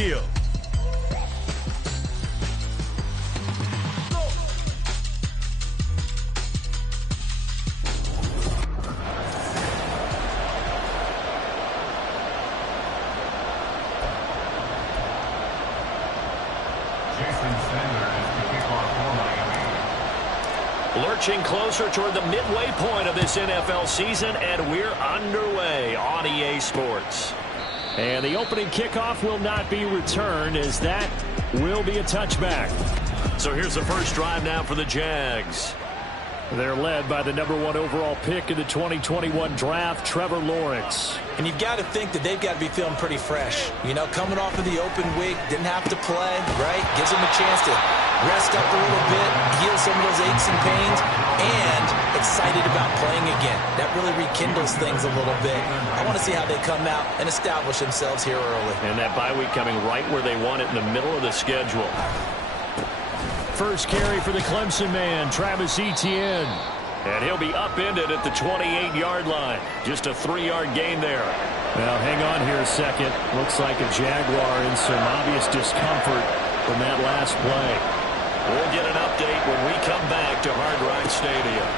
kill. Lurching closer toward the midway point of this NFL season, and we're underway on EA Sports. And the opening kickoff will not be returned, as that will be a touchback. So here's the first drive now for the Jags. They're led by the #1 overall pick in the 2021 draft, Trevor Lawrence. And you've got to think that they've got to be feeling pretty fresh. You know, coming off of the open week, didn't have to play, right? Gives them a chance to rest up a little bit, heal some of those aches and pains, and excited about playing again. That really rekindles things a little bit. I want to see how they come out and establish themselves here early. And that bye week coming right where they want it, in the middle of the schedule. First carry for the Clemson man, Travis Etienne. And he'll be upended at the 28-yard line. Just a 3-yard gain there. Now, hang on here a second. Looks like a Jaguar in some obvious discomfort from that last play. We'll get an update when we come back to Hard Rock Stadium.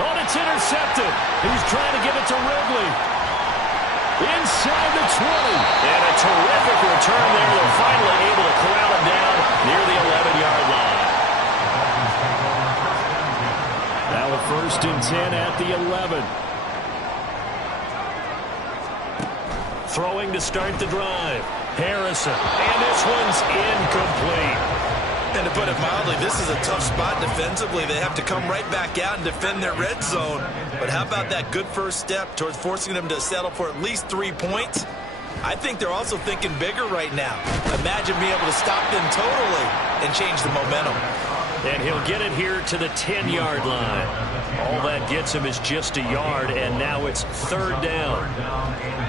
Oh, it's intercepted. He's trying to give it to Ridley. Inside the 20. And a terrific return there. They're finally able to corral him down near the 11-yard line. Now a 1st and 10 at the 11. Throwing to start the drive. Harrison. And this one's incomplete. And to put it mildly, this is a tough spot defensively. They have to come right back out and defend their red zone. But how about that good first step towards forcing them to settle for at least 3 points? I think they're also thinking bigger right now. Imagine being able to stop them totally and change the momentum. And he'll get it here to the 10-yard line. All that gets him is just a yard, and now it's 3rd down.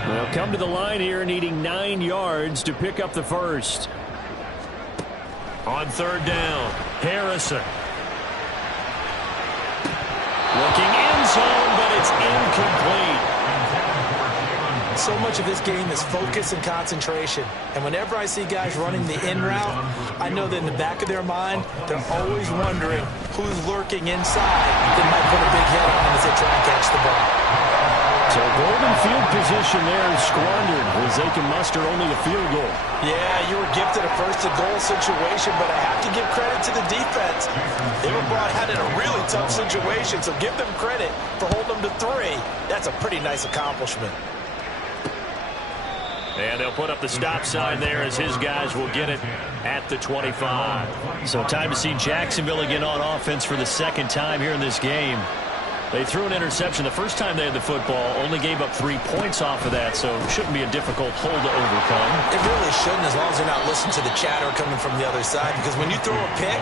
They'll come to the line here needing 9 yards to pick up the first. On 3rd down, Harrison. Looking end zone, but it's incomplete. So much of this game is focus and concentration. And whenever I see guys running the in route, I know that in the back of their mind, they're always wondering who's lurking inside that might put a big hit on them as they try and catch the ball. So golden field position there is squandered as they can muster only a field goal. Yeah, you were gifted a first-and-goal situation, but I have to give credit to the defense. They were brought out in a really tough situation, so give them credit for holding them to 3. That's a pretty nice accomplishment. And they'll put up the stop sign there as his guys will get it at the 25. So time to see Jacksonville again on offense for the 2nd time here in this game. They threw an interception the first time they had the football, only gave up 3 points off of that, so it shouldn't be a difficult hole to overcome. It really shouldn't, as long as they're not listening to the chatter coming from the other side, because when you throw a pick,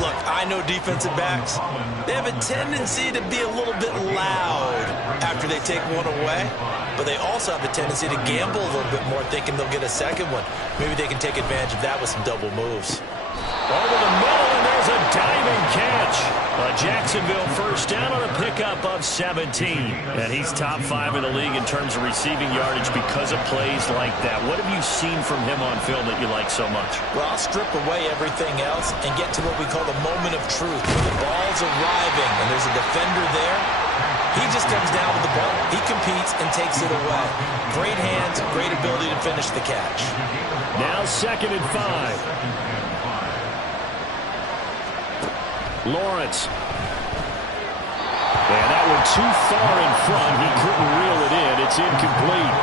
look, I know defensive backs, they have a tendency to be a little bit loud after they take one away, but they also have a tendency to gamble a little bit more, thinking they'll get a second one. Maybe they can take advantage of that with some double moves. Over the middle, and there's a diving catch. A Jacksonville first down on a pickup of 17. And he's top 5 in the league in terms of receiving yardage because of plays like that. What have you seen from him on film that you like so much? Well, I'll strip away everything else and get to what we call the moment of truth. When the ball's arriving and there's a defender there, he just comes down with the ball. He competes and takes it away. Great hands, great ability to finish the catch. Now 2nd and 5. Lawrence. And that one too far in front. He couldn't reel it in. It's incomplete.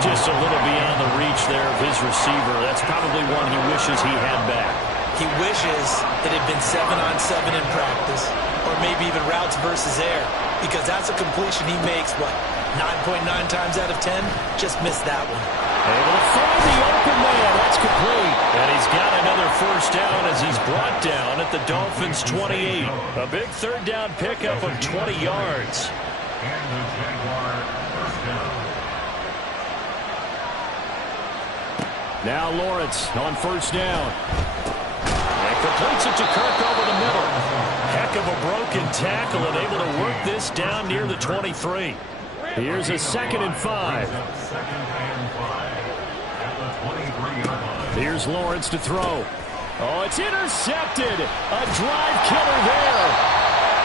Just a little beyond the reach there of his receiver. That's probably one he wishes he had back. He wishes it had been 7-on-7 in practice, or maybe even routes versus air, because that's a completion he makes, what, 9.9 times out of 10? Just missed that one. Able to find the open man. That's complete. And he's got another first down as he's brought down at the Dolphins' 28. A big 3rd down pickup of 20 yards. Now Lawrence on 1st down. And completes it to Kirk over the middle. Heck of a broken tackle and able to work this down near the 23. Here's a 2nd and 5. Here's Lawrence to throw. Oh, it's intercepted. A drive killer there.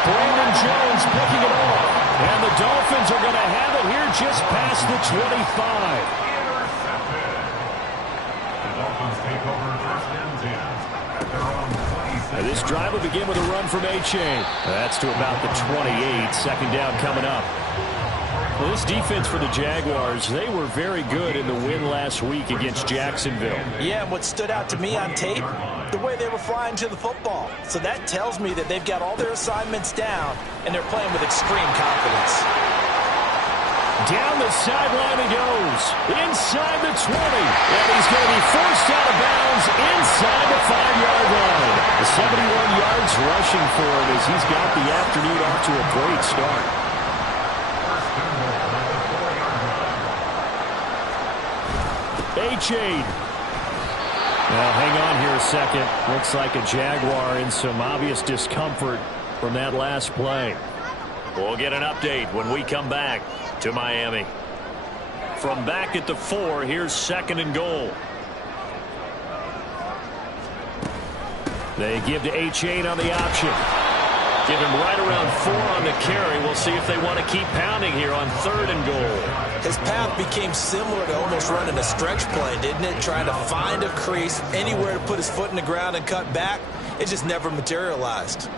Brandon Jones picking it off. And the Dolphins are going to have it here just past the 25. This drive will begin with a run from Achane. That's to about the 28. 2nd down coming up. Well, this defense for the Jaguars, they were very good in the win last week against Jacksonville. Yeah, and what stood out to me on tape, the way they were flying to the football. So that tells me that they've got all their assignments down, and they're playing with extreme confidence. Down the sideline he goes. Inside the 20. And he's going to be forced out of bounds inside the 5-yard line. The 71 yards rushing for him as he's got the afternoon off to a great start. Achane. Now, hang on here a second. Looks like a Jaguar in some obvious discomfort from that last play. We'll get an update when we come back to Miami. From back at the 4, here's 2nd and goal. They give to Achane on the option. Give him right around 4 on the carry. We'll see if they want to keep pounding here on 3rd and goal. His path became similar to almost running a stretch play, didn't it? Trying to find a crease, anywhere to put his foot in the ground and cut back. It just never materialized.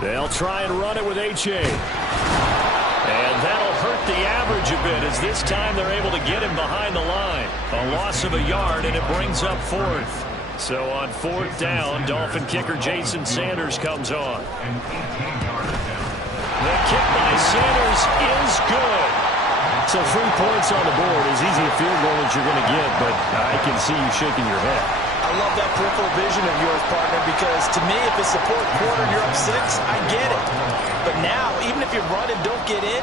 They'll try and run it with Achane. And that'll hurt the average a bit as this time they're able to get him behind the line. A loss of a yard, and it brings up 4th. So on 4th down, Dolphin kicker Jason Sanders comes on. The kick by Sanders is good. So 3 points on the board. As easy a field goal as you're going to get, but I can see you shaking your head. I love that peripheral vision of yours, partner, because to me, if it's the 4th quarter and you're up 6, I get it. But now, even if you run and don't get in,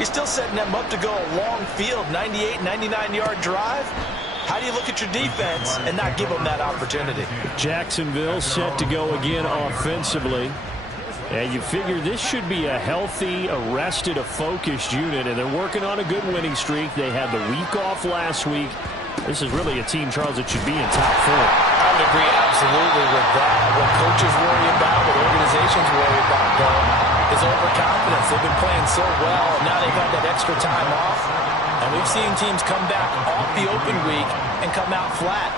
you're still setting them up to go a long field, 98, 99-yard drive. How do you look at your defense and not give them that opportunity? Jacksonville set to go again offensively. And you figure this should be a healthy, a focused unit, and they're working on a good winning streak. They had the week off last week. This is really a team, Charles, that should be in top 4. I would agree absolutely with that. What coaches worry about, what organizations worry about, though, is overconfidence. They've been playing so well, and now they've had that extra time off. And we've seen teams come back off the open week and come out flat.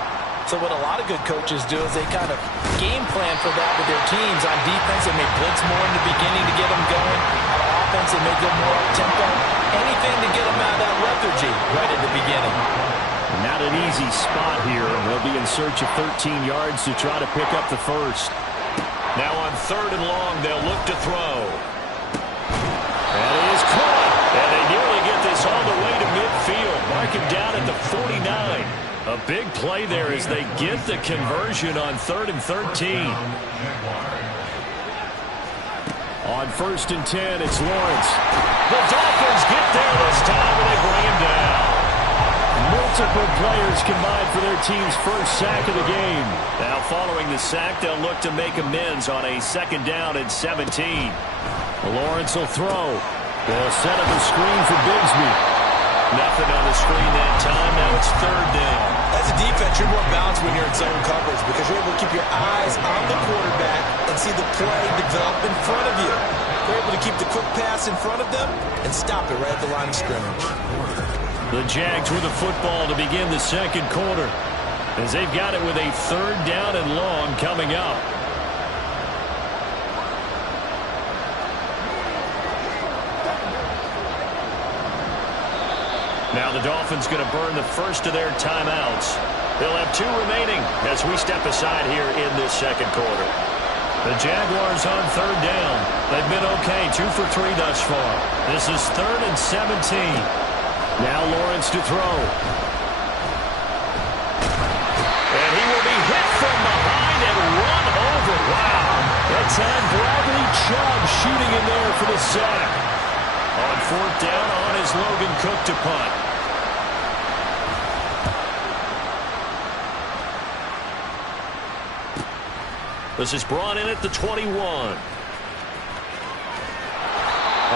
So what a lot of good coaches do is they kind of game plan for that with their teams. On defense, they may blitz more in the beginning to get them going. On offense, they may go more up-tempo. Anything to get them out of that lethargy right at the beginning. Not an easy spot here. They'll be in search of 13 yards to try to pick up the first. Now on 3rd and long, they'll look to throw. And he is caught. And they nearly get this all the way to midfield. Mark him down at the 49. A big play there as they get the conversion on 3rd and 13. On 1st and 10, it's Lawrence. The Dolphins get there this time, and they bring him down. Multiple players combined for their team's first sack of the game. Now following the sack, they'll look to make amends on a 2nd down and 17. Lawrence will throw. They'll set up a screen for Bigsby. Nothing on the screen that time. Now it's 3rd down. As a defense, you're more balanced when you're in zone coverage because you're able to keep your eyes on the quarterback and see the play develop in front of you. You're able to keep the quick pass in front of them and stop it right at the line of scrimmage. The Jags with the football to begin the 2nd quarter as they've got it with a 3rd down and long coming up. Now the Dolphins going to burn the first of their timeouts. They'll have 2 remaining as we step aside here in this 2nd quarter. The Jaguars on 3rd down. They've been okay, 2 for 3 thus far. This is 3rd and 17. Now Lawrence to throw. And he will be hit from behind and run over. Wow. That time Bradley Chubb shooting in there for the sack. On 4th down, on is Logan Cook to punt. This is brought in at the 21. A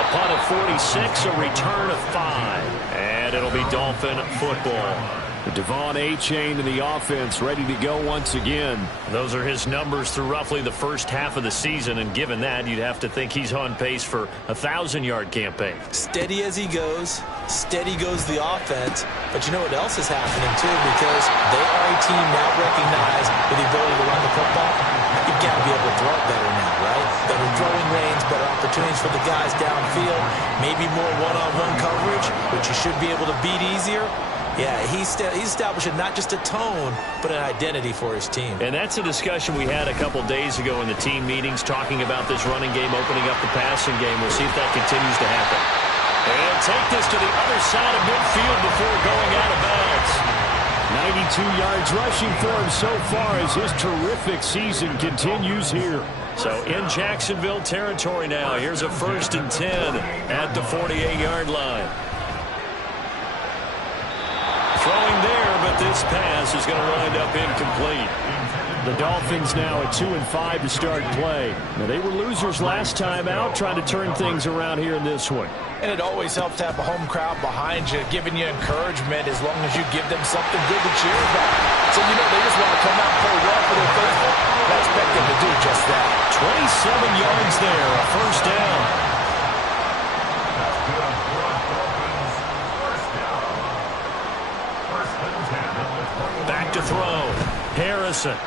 punt of 46, a return of 5. And it'll be Dolphin football. Devon Achane in the offense, ready to go once again. Those are his numbers through roughly the first half of the season, and given that, you'd have to think he's on pace for a 1,000-yard campaign. Steady as he goes, steady goes the offense. But you know what else is happening, too? Because they are a team now recognized with the ability to run the football. You've got to be able to throw it better now, right? Better throwing lanes, better opportunities for the guys downfield, maybe more one-on-one coverage, which you should be able to beat easier. Yeah, he's establishing not just a tone, but an identity for his team. And that's a discussion we had a couple days ago in the team meetings, talking about this running game opening up the passing game. We'll see if that continues to happen. And take this to the other side of midfield before going out of bounds. 92 yards rushing for him so far as his terrific season continues here. So in Jacksonville territory now. Here's a 1st and 10 at the 48-yard line. Throwing there, but this pass is going to wind up incomplete. The Dolphins now at 2-5 to start play. Now, they were losers last time out, trying to turn things around here in this one. And it always helps to have a home crowd behind you, giving you encouragement as long as you give them something good to cheer about. So, you know, they just want to come out and play well for their faithful. I expect them to do just that. 27 yards there, a 1st down. Back to throw. Harrison.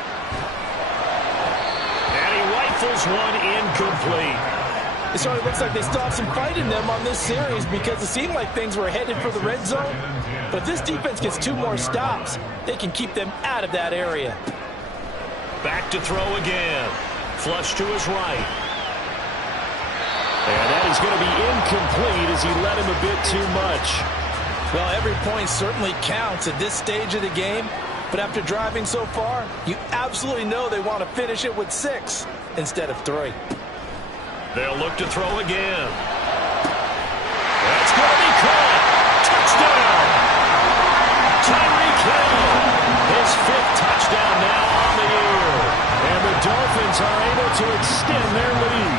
And he rifles one incomplete. It certainly looks like they still have some fight in them on this series because it seemed like things were headed for the red zone. But if this defense gets 2 more stops, they can keep them out of that area. Back to throw again. Flush to his right. And that is going to be incomplete as he led him a bit too much. Well, every point certainly counts at this stage of the game. But after driving so far, you absolutely know they want to finish it with 6 instead of 3. They'll look to throw again. That's going to be caught. Touchdown. Tyreek Hill. His 5th touchdown now on the year. And the Dolphins are able to extend their lead.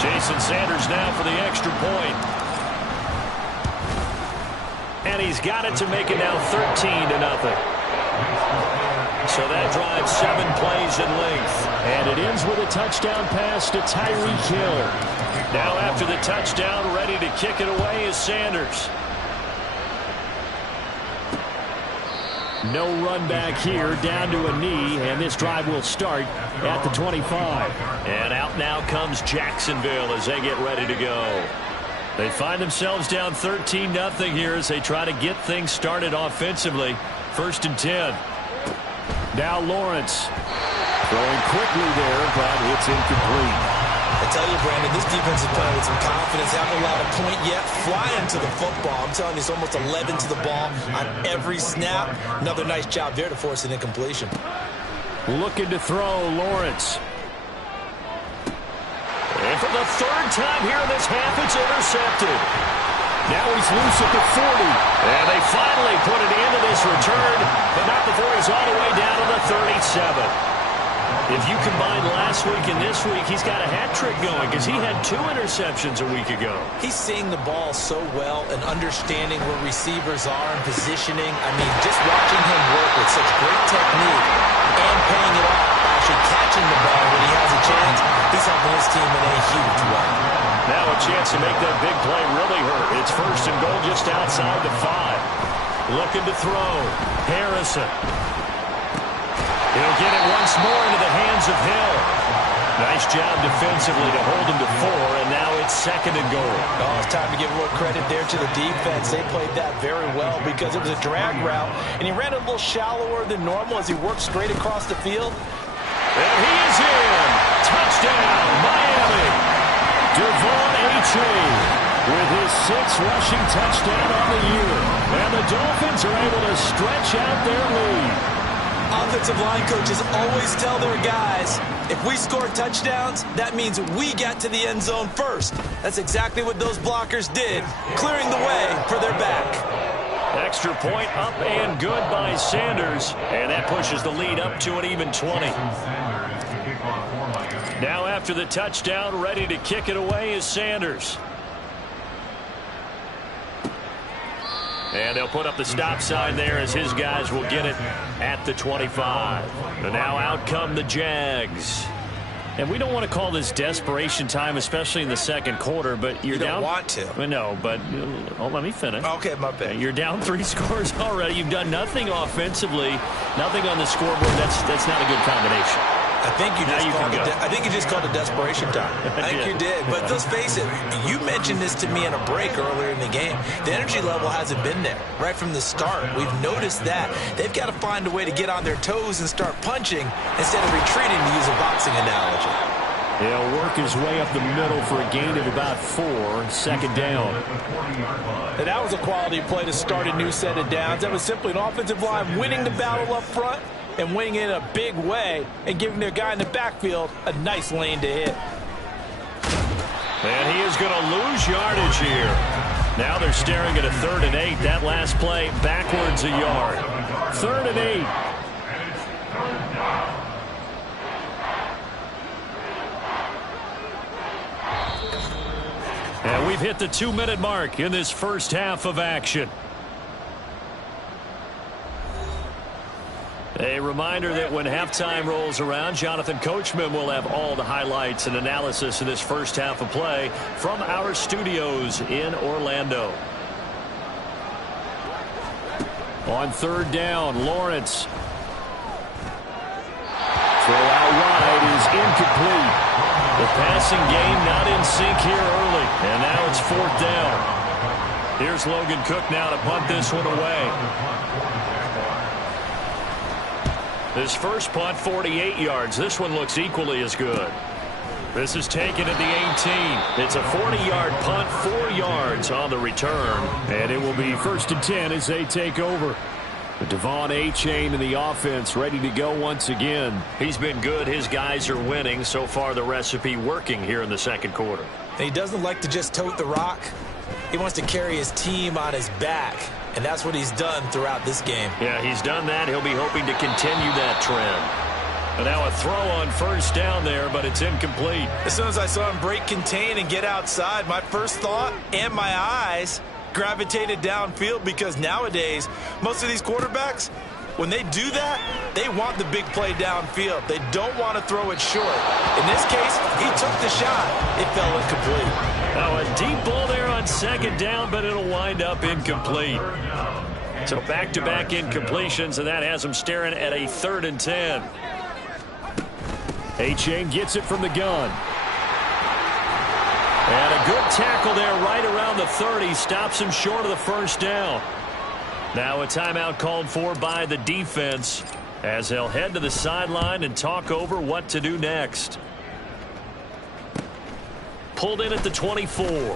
Jason Sanders now for the extra point. And he's got it to make it now 13-0. So that drives 7 plays in length. And it ends with a touchdown pass to Tyreek Hill. Now after the touchdown, ready to kick it away is Sanders. No run back here, down to a knee, and this drive will start at the 25. And out now comes Jacksonville as they get ready to go. They find themselves down 13-0 here as they try to get things started offensively. 1st and 10. Now Lawrence throwing quickly there, but it's incomplete. I tell you, Brandon, this defense is playing with some confidence. Haven't allowed a point yet. Flying to the football. I'm telling you, it's almost 11 to the ball on every snap. Another nice job there to force an incompletion. Looking to throw, Lawrence. And for the 3rd time here in this half, it's intercepted. Now he's loose at the 40. And they finally put an end to this return, but not before he's all the way down to the 37. If you combine last week and this week, he's got a hat trick going because he had 2 interceptions a week ago. He's seeing the ball so well and understanding where receivers are and positioning. I mean, just watching him work with such great technique and paying it off by actually catching the ball when he has a chance, he's helping his team in a huge way. Now a chance to make that big play really hurt. It's 1st and goal just outside the 5. Looking to throw. Harrison. He'll get it once more into the hands of Hill. Nice job defensively to hold him to 4, and now it's 2nd and goal. Oh, it's time to give a little credit there to the defense. They played that very well because it was a drag route, and he ran a little shallower than normal as he worked straight across the field. And he is in. Touchdown, Miami. Devon Achane with his 6th rushing touchdown on the year. And the Dolphins are able to stretch out their lead. Offensive line coaches always tell their guys, if we score touchdowns, that means we get to the end zone first. That's exactly what those blockers did, clearing the way for their back. Extra point up and good by Sanders, and that pushes the lead up to an even 20. after the touchdown. Ready to kick it away is Sanders. And they'll put up the stop sign there as his guys will get it at the 25. And now out come the Jags. And we don't want to call this desperation time, especially in the second quarter, but you're down. You don't want to. No, but let me finish. Okay, my bad. You're down 3 scores already. You've done nothing offensively, nothing on the scoreboard. That's not a good combination. I think you just called it desperation time. I think you did. But let's face it, you mentioned this to me in a break earlier in the game. The energy level hasn't been there right from the start. We've noticed that. They've got to find a way to get on their toes and start punching instead of retreating, to use a boxing analogy. He'll work his way up the middle for a gain of about 4, second down. And that was a quality play to start a new set of downs. That was simply an offensive line winning the battle up front and winning it in a big way and giving their guy in the backfield a nice lane to hit. And he is going to lose yardage here. Now they're staring at a 3rd and 8. That last play backwards a yard. 3rd and 8. And we've hit the 2-minute mark in this first half of action. A reminder that when halftime rolls around, Jonathan Coachman will have all the highlights and analysis of this first half of play from our studios in Orlando. On 3rd down, Lawrence. Throw out wide is incomplete. The passing game not in sync here early. And now it's 4th down. Here's Logan Cook now to punt this one away. His first punt, 48 yards. This one looks equally as good. This is taken at the 18. It's a 40-yard punt, 4 yards on the return. And it will be 1st and 10 as they take over. Devon Achane in the offense ready to go once again. He's been good. His guys are winning. So far, the recipe working here in the second quarter. And he doesn't like to just tote the rock. He wants to carry his team on his back. And that's what he's done throughout this game. Yeah, he's done that. He'll be hoping to continue that trend. And now a throw on 1st down there, but it's incomplete. As soon as I saw him break contain and get outside, my first thought and my eyes gravitated downfield, because nowadays, most of these quarterbacks, when they do that, they want the big play downfield. They don't want to throw it short. In this case, he took the shot. It fell incomplete. Now a deep ball there on 2nd down, but it'll wind up incomplete. So back-to-back incompletions, and that has him staring at a 3rd and 10. Achane gets it from the gun. And a good tackle there right around the 30. Stops him short of the 1st down. Now a timeout called for by the defense as they'll head to the sideline and talk over what to do next. Pulled in at the 24. They'll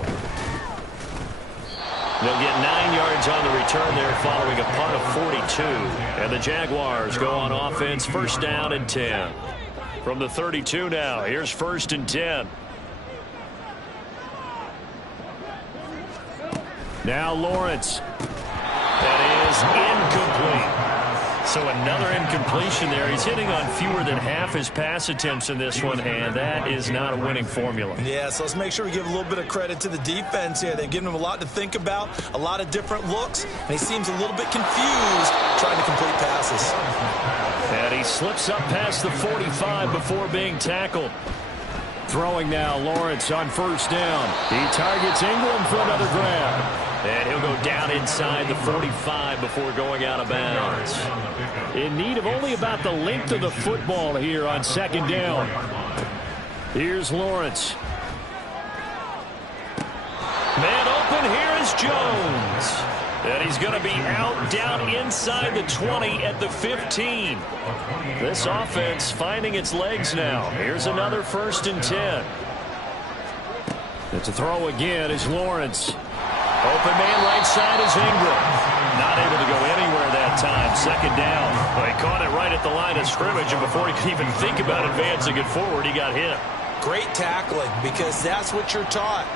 get 9 yards on the return there following a punt of 42. And the Jaguars go on offense, 1st down and 10. From the 32 now, here's 1st and 10. Now Lawrence. That is incomplete. So another incompletion there. He's hitting on fewer than half his pass attempts in this one, and that is not a winning formula. Yeah, so let's make sure we give a little bit of credit to the defense here. They've given him a lot to think about, a lot of different looks, and he seems a little bit confused trying to complete passes. And he slips up past the 45 before being tackled. Throwing now, Lawrence on 1st down. He targets Ingram for another grab. And he'll go down inside the 45 before going out of bounds. In need of only about the length of the football here on 2nd down. Here's Lawrence. Man open, here is Jones. And he's going to be out down inside the 20 at the 15. This offense finding its legs now. Here's another 1st and 10. It's a throw again is Lawrence. Open man right side is Ingram. Not able to go anywhere that time. 2nd down. Well, he caught it right at the line of scrimmage, and before he could even think about advancing it forward, he got hit. Great tackling, because that's what you're taught.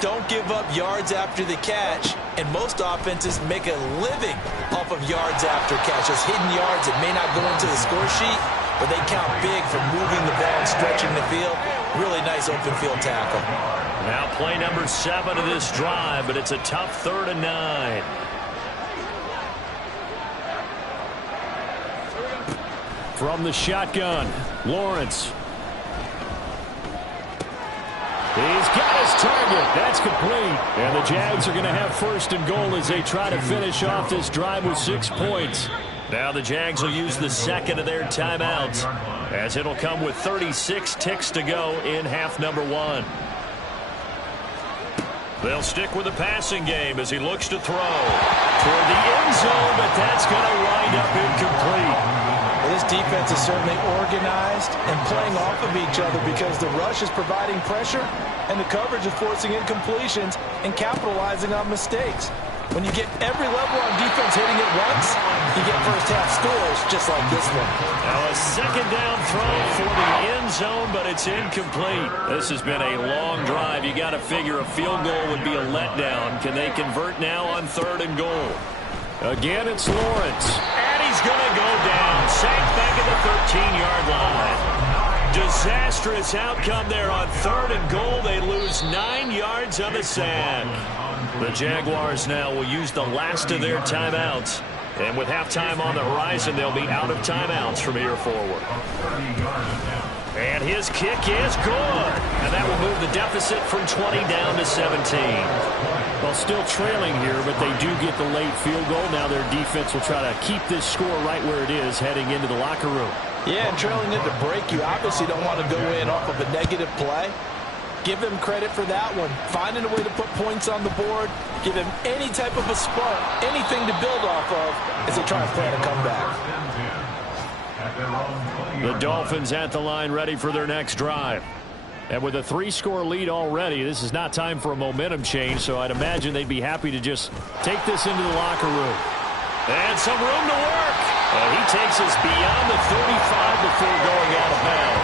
Don't give up yards after the catch, and most offenses make a living off of yards after catch. Those hidden yards that may not go into the score sheet, but they count big for moving the ball and stretching the field. Really nice open field tackle. Now play number 7 of this drive, but it's a tough 3rd and 9. From the shotgun, Lawrence. He's got his target. That's complete. And the Jags are going to have 1st and goal as they try to finish off this drive with 6 points. Now the Jags will use the 2nd of their timeouts, as it'll come with 36 ticks to go in half number 1. They'll stick with the passing game as he looks to throw toward the end zone, but that's going to wind up incomplete. Well, this defense is certainly organized and playing off of each other because the rush is providing pressure and the coverage is forcing incompletions and capitalizing on mistakes. When you get every level on defense hitting it once, you get first-half scores just like this one. Now a 2nd down throw for the end zone, but it's incomplete. This has been a long drive. You got to figure a field goal would be a letdown. Can they convert now on 3rd and goal? Again, it's Lawrence. And he's going to go down. Sacked back at the 13-yard line. Disastrous outcome there on 3rd and goal. They lose 9 yards on the sack. The Jaguars now will use the last of their timeouts. And with halftime on the horizon, they'll be out of timeouts from here forward. And his kick is good. And that will move the deficit from 20 down to 17. Well, still trailing here, but they do get the late field goal. Now their defense will try to keep this score right where it is heading into the locker room. Yeah, and trailing into break, you obviously don't want to go in off of a negative play. Give them credit for that one. Finding a way to put points on the board. Give them any type of a spark, anything to build off of as they try and plan a comeback. The Dolphins at the line ready for their next drive. And with a 3-score lead already, this is not time for a momentum change, so I'd imagine they'd be happy to just take this into the locker room. And some room to work. And he takes us beyond the 35 before going out of bounds.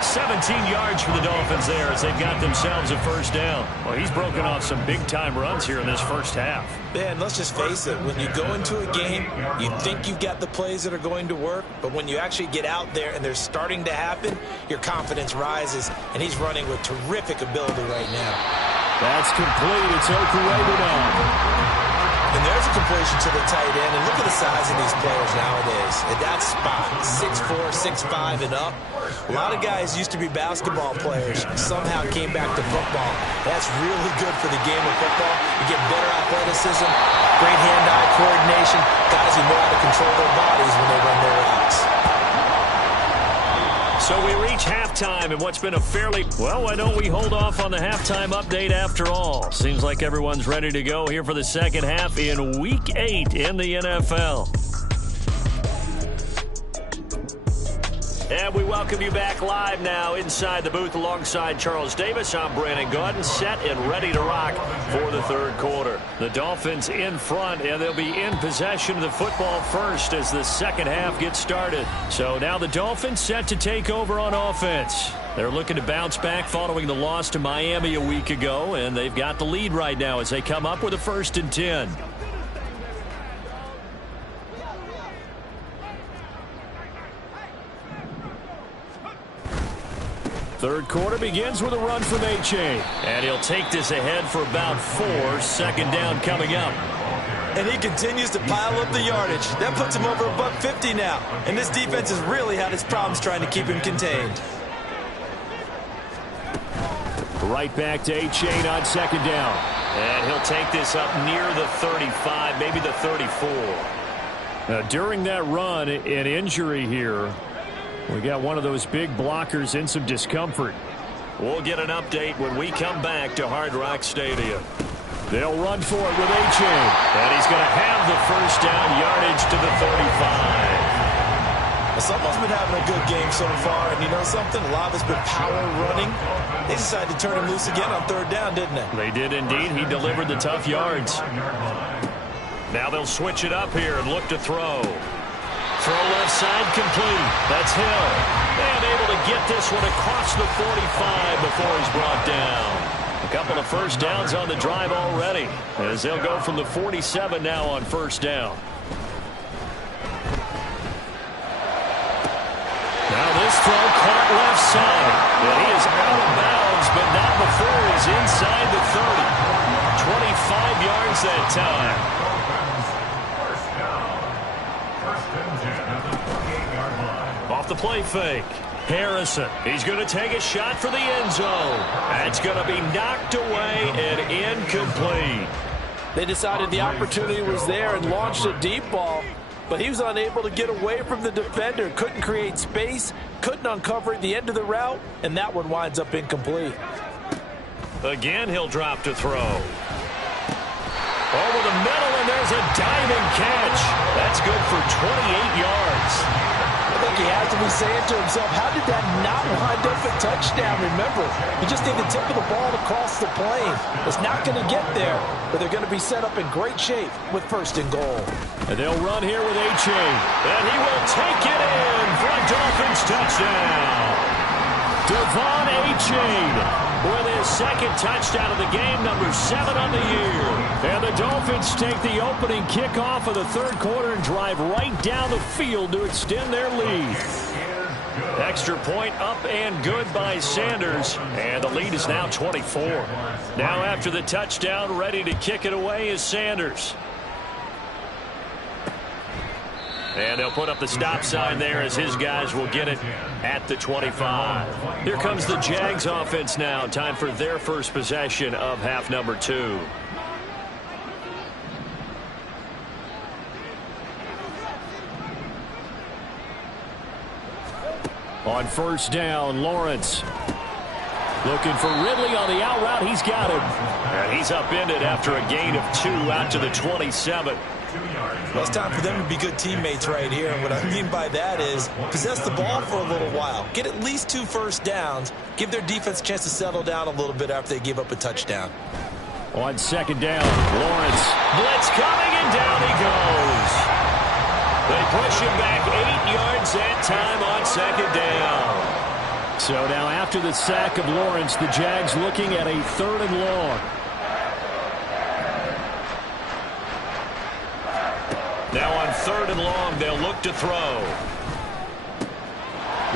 17 yards for the Dolphins there as they've got themselves a 1st down. Well, he's broken off some big-time runs here in this first half. Man, let's just face it. When you go into a game, you think you've got the plays that are going to work, but when you actually get out there and they're starting to happen, your confidence rises, and he's running with terrific ability right now. That's complete. It's Okurebu now. And there's a completion to the tight end. And look at the size of these players nowadays. At that spot, 6'4", 6'5", and up. A lot of guys used to be basketball players. Somehow came back to football. That's really good for the game of football. You get better athleticism, great hand-eye coordination, guys who know how to control their bodies when they run their routes. So we reach halftime in what's been a fairly... Well, why don't we hold off on the halftime update after all? Seems like everyone's ready to go here for the second half in Week 8 in the NFL. And we welcome you back live now inside the booth alongside Charles Davis. I'm Brandon Gaudin, set and ready to rock for the 3rd quarter. The Dolphins in front, and they'll be in possession of the football first as the second half gets started. So now the Dolphins set to take over on offense. They're looking to bounce back following the loss to Miami a week ago, and they've got the lead right now as they come up with a 1st and 10. Third quarter begins with a run from Achane. And he'll take this ahead for about 4. 2nd down coming up. And he continues to pile up the yardage. That puts him over $150 now. And this defense has really had its problems trying to keep him contained. Right back to Achane on 2nd down. And he'll take this up near the 35, maybe the 34. Now, during that run, an injury here. We got one of those big blockers in some discomfort. We'll get an update when we come back to Hard Rock Stadium. They'll run for it with Achane. And he's going to have the 1st down, yardage to the 35. Someone's been having a good game so far, and you know something? A lot of it's been power running. They decided to turn him loose again on 3rd down, didn't they? They did indeed. He delivered the tough yards. Now they'll switch it up here and look to throw. Throw left side complete. That's Hill. And able to get this one across the 45 before he's brought down. A couple of 1st downs on the drive already, as they'll go from the 47 now on 1st down. throw caught left side. And he is out of bounds, but not before he's inside the 30. 25 yards that time. Off the play fake. Harrison, he's going to take a shot for the end zone. That's going to be knocked away and incomplete. They decided the opportunity was there and launched a deep ball, but he was unable to get away from the defender. Couldn't create space, couldn't uncover the end of the route, and that one winds up incomplete. Again, he'll drop to throw. Over the middle, and there's a diving catch. That's good for 28 yards. I think he has to be saying to himself, how did that not wind up a touchdown? Remember, you just need the tip of the ball to cross the plane. It's not going to get there, but they're going to be set up in great shape with first and goal. And they'll run here with A-Chain. And he will take it in for a Dolphins touchdown. Devon A-Chain with his second touchdown of the game, number 7 on the year. And the Dolphins take the opening kickoff of the third quarter and drive right down the field to extend their lead. Extra point up and good by Sanders. And the lead is now 24. Now after the touchdown, ready to kick it away is Sanders. And they'll put up the stop sign there as his guys will get it at the 25. Here comes the Jags offense now. Time for their first possession of half number 2. On first down, Lawrence. Looking for Ridley on the out route. He's got him. And he's upended after a gain of 2 out to the 27. Well, it's time for them to be good teammates right here. And what I mean by that is possess the ball for a little while. Get at least 2 first downs. Give their defense a chance to settle down a little bit after they give up a touchdown. On second down, Lawrence. Blitz coming, and down he goes. They push him back 8 yards that time on second down. So now after the sack of Lawrence, the Jags looking at a 3rd and long. Now on 3rd and long, they'll look to throw.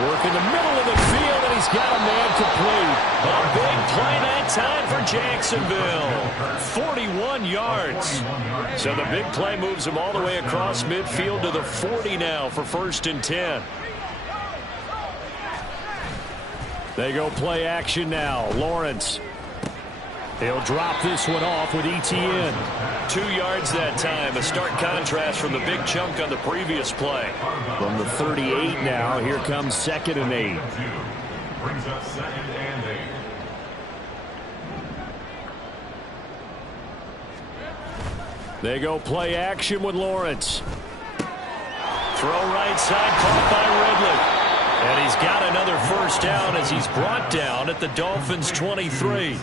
Work in the middle of the field, and he's got a man complete. A big play that time for Jacksonville. 41 yards. So the big play moves him all the way across midfield to the 40 now for 1st and 10. They go play action now. Lawrence. He'll drop this one off with Etienne. 2 yards that time. A stark contrast from the big chunk on the previous play. From the 38 now, here comes 2nd and 8. Brings up 2nd and 8. They go play action with Lawrence. Throw right side, caught by Ridley. And he's got another first down as he's brought down at the Dolphins' 23.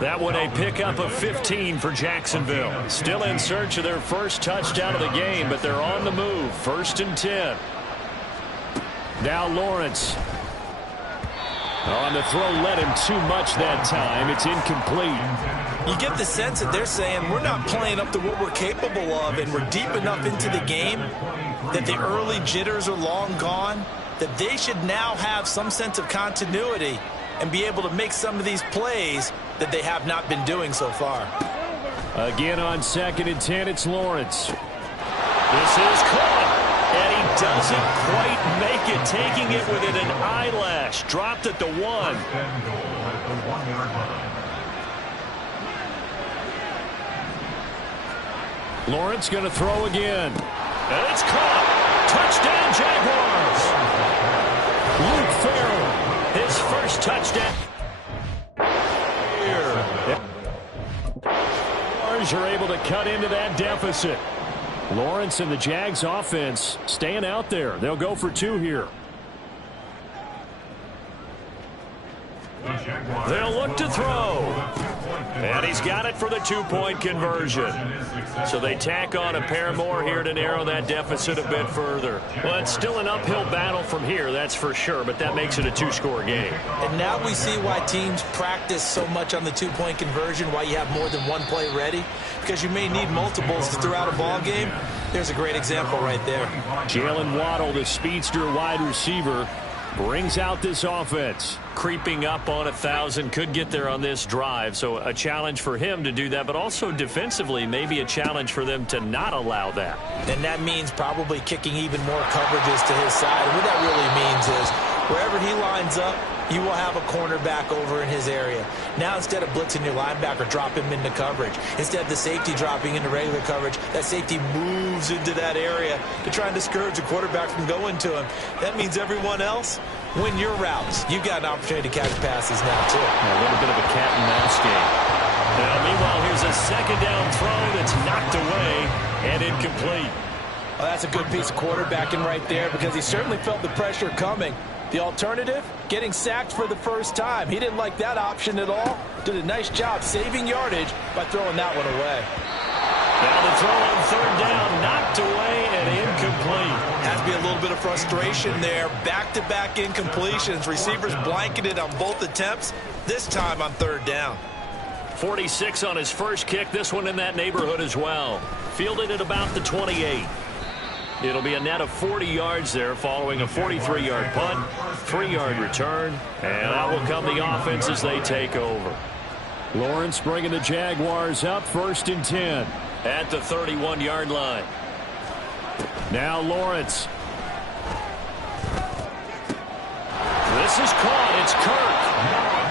That one a pickup of 15 for Jacksonville. Still in search of their first touchdown of the game, but they're on the move. 1st and 10. Now Lawrence. On the throw, led him too much that time. It's incomplete. You get the sense that they're saying we're not playing up to what we're capable of, and we're deep enough into the game that the early jitters are long gone, that they should now have some sense of continuity and be able to make some of these plays that they have not been doing so far. Again on 2nd and 10, it's Lawrence. This is caught, and he doesn't quite make it, taking it within an eyelash. Dropped at the 1. Lawrence going to throw again. And it's caught. Touchdown, Jaguars. Luke Farrell, his first touchdown. Jaguars are able to cut into that deficit. Lawrence and the Jags offense staying out there. They'll go for 2 here. They'll look to throw. And he's got it for the 2-point conversion. So they tack on a pair more here to narrow that deficit a bit further. Well, it's still an uphill battle from here, that's for sure, but that makes it a 2-score game. And now we see why teams practice so much on the 2-point conversion, why you have more than one play ready, because you may need multiples throughout a ball game. There's a great example right there. Jalen Waddle, the speedster wide receiver. brings out this offense. Creeping up on 1,000, could get there on this drive. So a challenge for him to do that, but also defensively, maybe a challenge for them to not allow that. And that means probably kicking even more coverages to his side. And what that really means is wherever he lines up, you will have a cornerback over in his area. Now, instead of blitzing your linebacker, drop him into coverage. Instead of the safety dropping into regular coverage, that safety moves into that area to try and discourage the quarterback from going to him. That means everyone else, win your routes. You've got an opportunity to catch passes now, too. A little bit of a cat and mouse game. Now, meanwhile, here's a second down throw that's knocked away and incomplete. Well, that's a good piece of quarterbacking right there because he certainly felt the pressure coming. The alternative, getting sacked for the first time. He didn't like that option at all. Did a nice job saving yardage by throwing that one away. Now the throw on third down, knocked away and incomplete. Has to be a little bit of frustration there. Back-to-back incompletions. Receivers blanketed on both attempts, this time on third down. 46 on his first kick, this one in that neighborhood as well. Fielded at about the 28. It'll be a net of 40 yards there following a 43-yard punt, 3-yard return, and out will come the offense as they take over. Lawrence bringing the Jaguars up, 1st and 10. At the 31-yard line. Now Lawrence. This is caught. It's Kirk.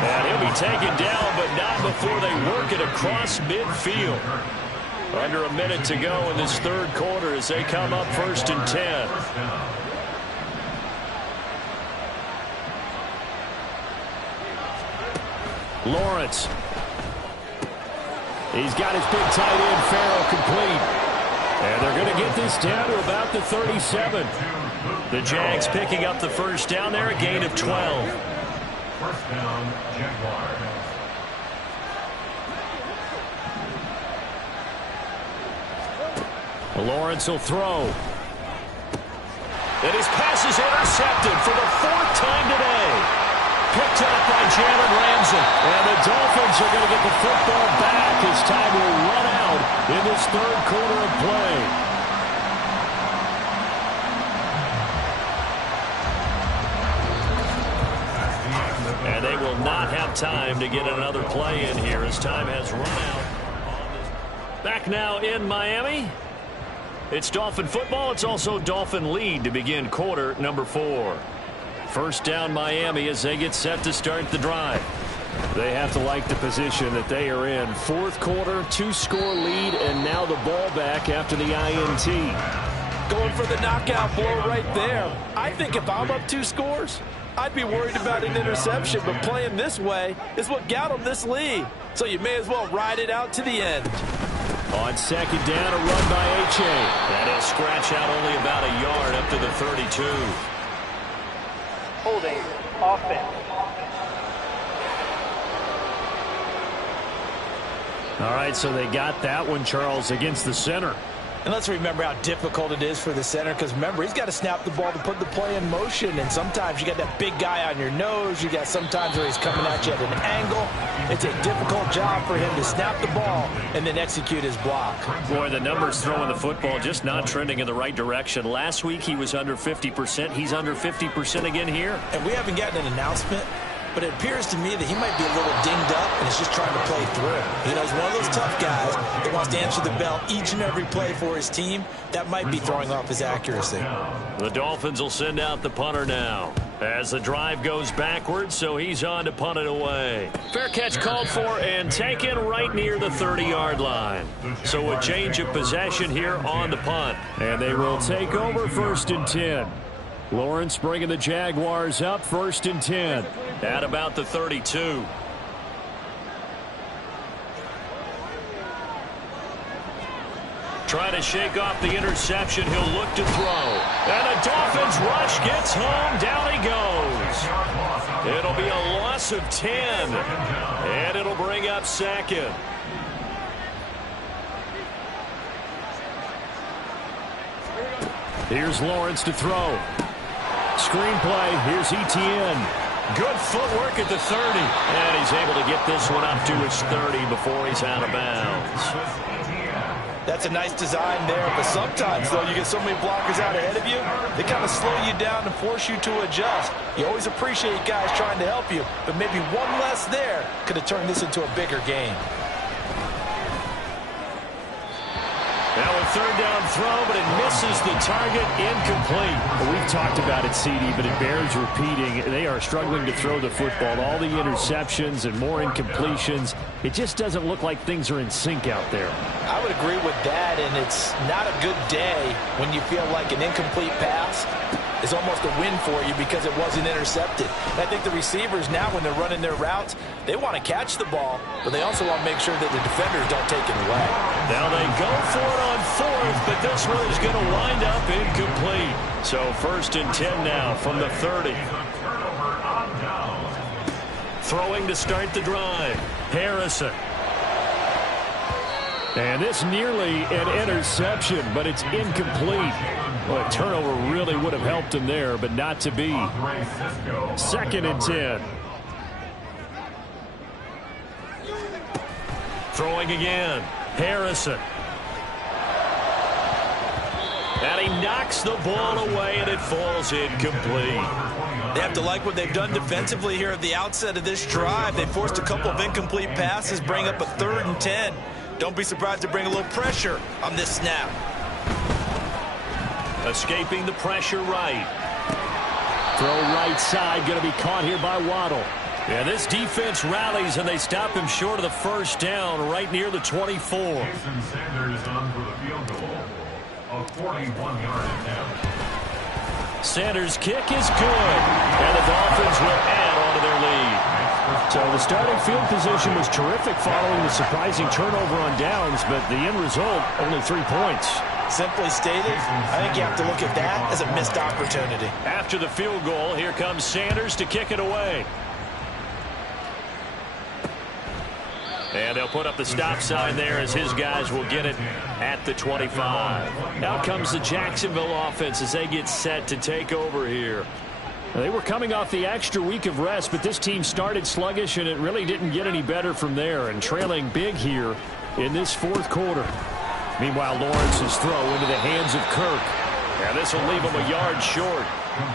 And he'll be taken down, but not before they work it across midfield. Under a minute to go in this third quarter as they come up 1st and 10. Lawrence. He's got his big tight end, Farrell, complete. And they're going to get this down to about the 37. The Jags picking up the first down there, a gain of 12. First down, Jaguars. Lawrence will throw. And his pass is intercepted for the 4th time today. Picked up by Jalen Ramsey. And the Dolphins are going to get the football back as time will run out in this third quarter of play. And they will not have time to get another play in here as time has run out. Back now in Miami. It's Dolphin football. It's also Dolphin lead to begin quarter number 4. First down Miami as they get set to start the drive. They have to like the position that they are in. 4th quarter, 2-score lead, and now the ball back after the INT. Going for the knockout blow right there. I think if I'm up 2 scores, I'd be worried about an interception, but playing this way is what got them this lead. So you may as well ride it out to the end. On 2nd down, a run by H.A. And he'll scratch out only about a yard up to the 32. Holding offense. All right, so they got that one, Charles, against the center. And let's remember how difficult it is for the center, because remember, he's got to snap the ball to put the play in motion, and sometimes you got that big guy on your nose. You got sometimes where he's coming at you at an angle. It's a difficult job for him to snap the ball and then execute his block. Boy, the numbers throwing the football just not trending in the right direction. Last week he was under 50%. He's under 50% again here. And we haven't gotten an announcement, but it appears to me that he might be a little dinged up and is just trying to play through. You know, he's one of those tough guys that wants to answer the bell each and every play for his team. That might be throwing off his accuracy. The Dolphins will send out the punter now as the drive goes backwards, so he's on to punt it away. Fair catch called for and taken right near the 30-yard line. So a change of possession here on the punt. And they will take over 1st and 10. Lawrence bringing the Jaguars up 1st and 10. At about the 32. Trying to shake off the interception. He'll look to throw. And the Dolphins rush gets home. Down he goes. It'll be a loss of 10. And it'll bring up 2nd. Here's Lawrence to throw. Screenplay. Here's Etienne. Good footwork at the 30. And he's able to get this one up to his 30 before he's out of bounds. That's a nice design there, but sometimes, though, you get so many blockers out ahead of you, they kind of slow you down and force you to adjust. You always appreciate guys trying to help you, but maybe one less there could have turned this into a bigger game. Now a third down throw, but it misses the target, incomplete. Well, we've talked about it, CD, but it bears repeating. They are struggling to throw the football. All the interceptions and more incompletions. It just doesn't look like things are in sync out there. I would agree with that, and it's not a good day when you feel like an incomplete pass is almost a win for you because it wasn't intercepted. And I think the receivers now, when they're running their routes, they want to catch the ball, but they also want to make sure that the defenders don't take it away. Now they go for it on fourth, but this one is going to wind up incomplete. So 1st and 10 now from the 30. Throwing to start the drive, Harrison. And this nearly an interception, but it's incomplete. Well, a turnover really would have helped him there, but not to be. 2nd and 10. Throwing again, Harrison. And he knocks the ball away, and it falls incomplete. They have to like what they've done defensively here at the outset of this drive. They forced a couple of incomplete passes, bring up a 3rd and 10. Don't be surprised to bring a little pressure on this snap. Escaping the pressure right. Throw right side, going to be caught here by Waddle. Yeah, this defense rallies, and they stop him short of the 1st down right near the 24. Jason Sanders on for the field goal of 41-yard attempt. Sanders' kick is good, and the Dolphins will add on to their lead. So the starting field position was terrific following the surprising turnover on downs, but the end result, only 3 points. Simply stated, I think you have to look at that as a missed opportunity. After the field goal, here comes Sanders to kick it away. And they'll put up the stop sign there as his guys will get it at the 25. Out comes the Jacksonville offense as they get set to take over here. They were coming off the extra week of rest, but this team started sluggish, and it really didn't get any better from there, and trailing big here in this 4th quarter. Meanwhile, Lawrence's throw into the hands of Kirk. And this will leave him a yard short.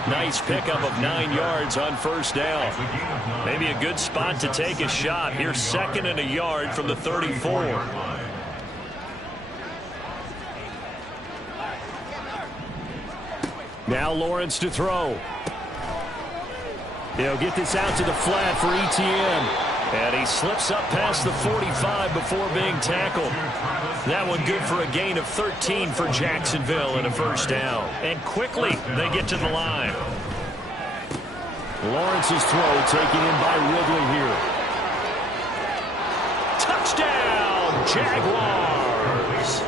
Nice pickup of 9 yards on 1st down. Maybe a good spot to take a shot. Here's 2nd and a yard from the 34. Now Lawrence to throw. He'll get this out to the flat for Etienne. And he slips up past the 45 before being tackled. That one good for a gain of 13 for Jacksonville and a 1st down. And quickly they get to the line. Lawrence's throw taken in by Ridley here. Touchdown, Jaguars!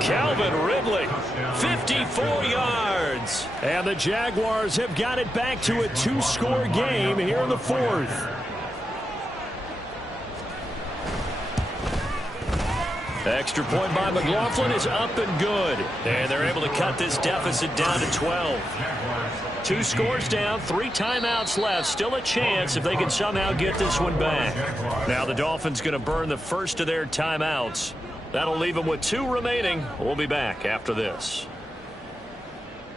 Calvin Ridley, 54 yards. And the Jaguars have got it back to a 2-score game here in the 4th. Extra point by McLaughlin is up and good. And they're able to cut this deficit down to 12. 2 scores down, 3 timeouts left. Still a chance if they can somehow get this one back. Now the Dolphins going to burn the first of their timeouts. That'll leave them with 2 remaining. We'll be back after this.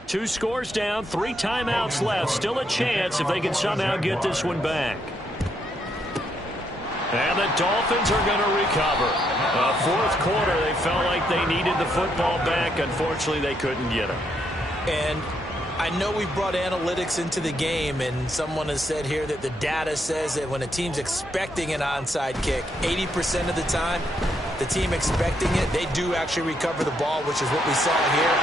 2 scores down, 3 timeouts left. Still a chance if they can somehow get this one back. And the Dolphins are going to recover. 4th quarter, they felt like they needed the football back. Unfortunately, they couldn't get it. And I know we've brought analytics into the game, and someone has said here that the data says that when a team's expecting an onside kick, 80% of the time, the team expecting it, they do actually recover the ball, which is what we saw here.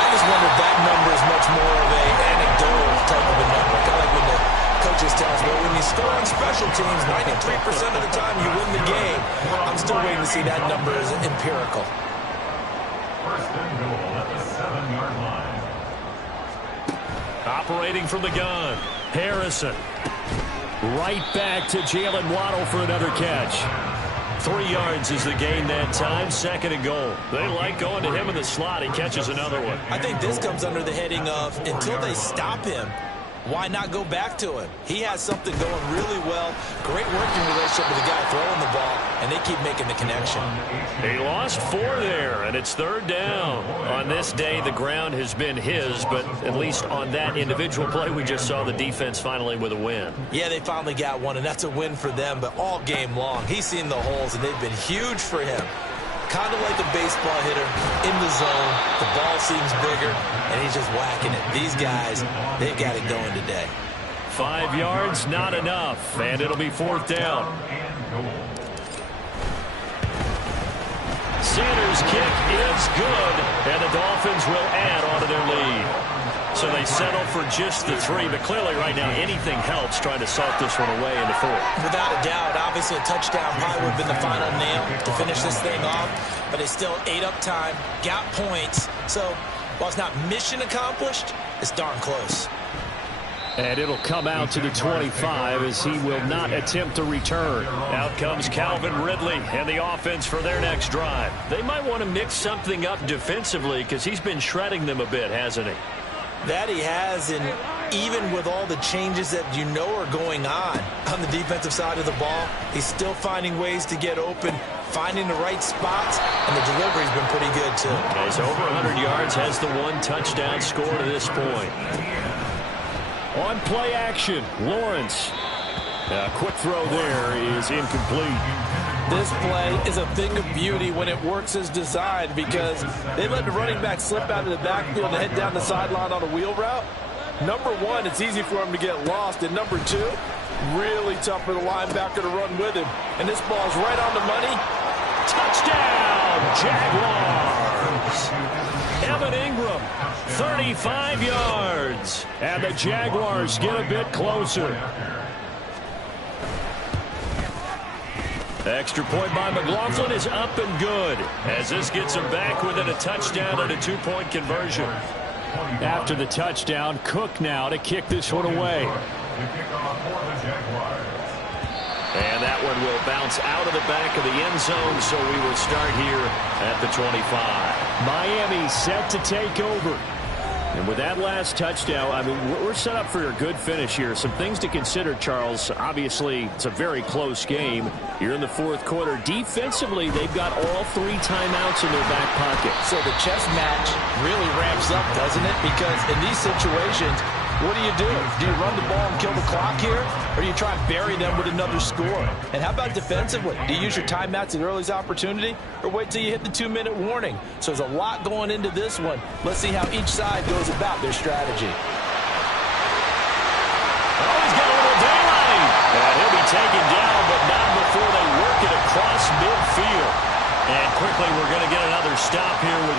I just wonder if that number is much more of an anecdotal type of a number. Kind of like when the coaches tell us, well, when you score on special teams, 93% of the time you win the game. I'm still waiting to see that number as empirical. 1st and goal at the 7-yard line. Operating from the gun, Harrison. Right back to Jalen Waddle for another catch. 3 yards is the gain that time. 2nd and goal. They like going to him in the slot. He catches another one. I think this comes under the heading of until they stop him, why not go back to him? He has something going really well. Great working relationship with the guy throwing the ball. and they keep making the connection. He lost 4 there, and it's 3rd down. On this day, the ground has been his, but at least on that individual play, we just saw the defense finally with a win. Yeah, they finally got one, and that's a win for them, but all game long, he's seen the holes, and they've been huge for him. Kind of like a baseball hitter in the zone. The ball seems bigger, and he's just whacking it. These guys, they've got it going today. 5 yards, not enough, and it'll be 4th down. Sanders' kick is good, and the Dolphins will add on to their lead. So they settle for just the 3, but clearly right now anything helps trying to salt this one away in the 4th. Without a doubt, obviously a touchdown probably would have been the final nail to finish this thing off, but it's still ate up time, got points. So while it's not mission accomplished, it's darn close. And it'll come out to the 25 as he will not attempt to return. Out comes Calvin Ridley and the offense for their next drive. They might want to mix something up defensively because he's been shredding them a bit, hasn't he? That he has, and even with all the changes that you know are going on the defensive side of the ball, he's still finding ways to get open, finding the right spots, and the delivery's been pretty good too. Has over 100 yards, has the 1 touchdown score to this point. On play action, Lawrence. A quick throw there is incomplete. This play is a thing of beauty when it works as designed because they let the running back slip out of the backfield and head down the sideline on a wheel route. Number 1, it's easy for him to get lost. And number 2, really tough for the linebacker to run with him. And this ball's right on the money. Touchdown, Jaguars. Evan Ingram, 35 yards. And the Jaguars get a bit closer. Extra point by McLaughlin is up and good as this gets him back within a touchdown and a 2-point conversion. After the touchdown, Cook now to kick this one away. And that one will bounce out of the back of the end zone, so we will start here at the 25. Miami set to take over. And with that last touchdown, I mean, we're set up for a good finish here. Some things to consider, Charles. Obviously, it's a very close game. You're in the 4th quarter. Defensively, they've got all 3 timeouts in their back pocket. So the chess match really ramps up, doesn't it? Because in these situations, what do? Do you run the ball and kill the clock here? Or do you try and bury them with another score? And how about defensively? Do you use your timeouts at earliest opportunity? Or wait till you hit the 2-minute warning? So there's a lot going into this one. Let's see how each side goes about their strategy. Oh, he's got a little daylight. And he'll be taken down, but not before they work it across midfield. And quickly, we're going to get another stop here with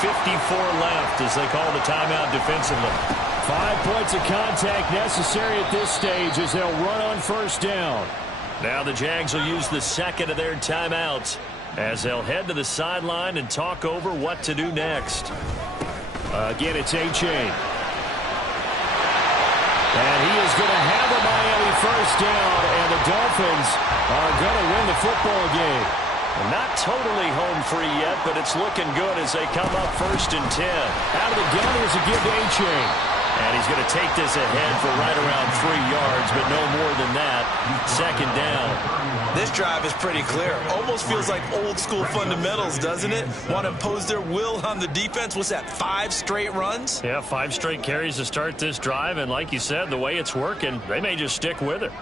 1:54 left as they call the timeout defensively. 5 points of contact necessary at this stage as they'll run on 1st down. Now the Jags will use the 2nd of their timeouts as they'll head to the sideline and talk over what to do next. Again, it's A-Chain. And he is going to have a Miami 1st down, and the Dolphins are going to win the football game. Not totally home free yet, but it's looking good as they come up 1st and 10. Out of the gun, here's a give to A-Chain. And he's going to take this ahead for right around 3 yards, but no more than that. 2nd down. This drive is pretty clear. Almost feels like old school fundamentals, doesn't it? Want to impose their will on the defense. What's that, 5 straight runs? Yeah, 5 straight carries to start this drive, and like you said, the way it's working, they may just stick with it.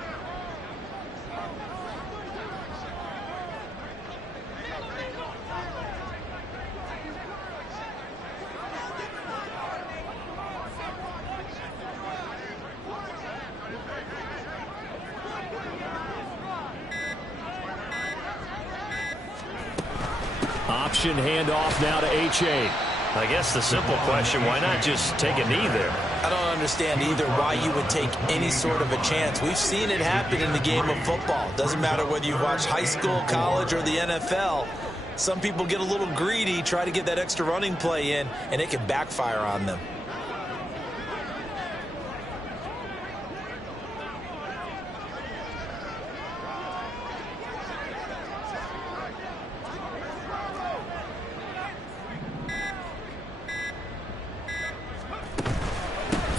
Option handoff now to A-Chain. I guess the simple question, why not just take a knee there? I don't understand either why you would take any sort of a chance. We've seen it happen in the game of football. Doesn't matter whether you've watched high school, college, or the NFL. Some people get a little greedy, try to get that extra running play in, and it can backfire on them.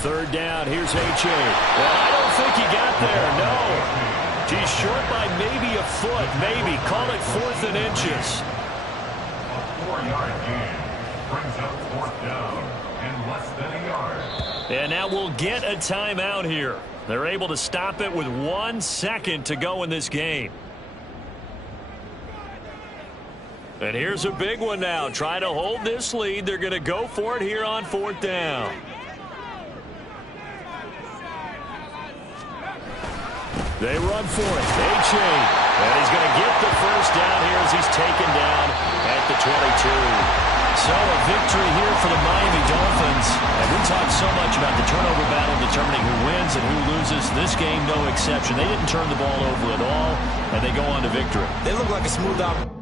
Third down, here's A-Chain. Well, I don't think he got there, no. He's short by maybe a foot, maybe. Call it 4th and inches. A 4-yard gain brings up 4th down and less than a yard. And now we'll get a timeout here. They're able to stop it with 1 second to go in this game. And here's a big one now. Trying to hold this lead. They're going to go for it here on 4th down. They run for it. H.A. And he's going to get the first down here as he's taken down at the 22. So a victory here for the Miami Dolphins. And we talked so much about the turnover battle determining who wins and who loses. This game, no exception. They didn't turn the ball over at all, and they go on to victory. They look like a smooth out.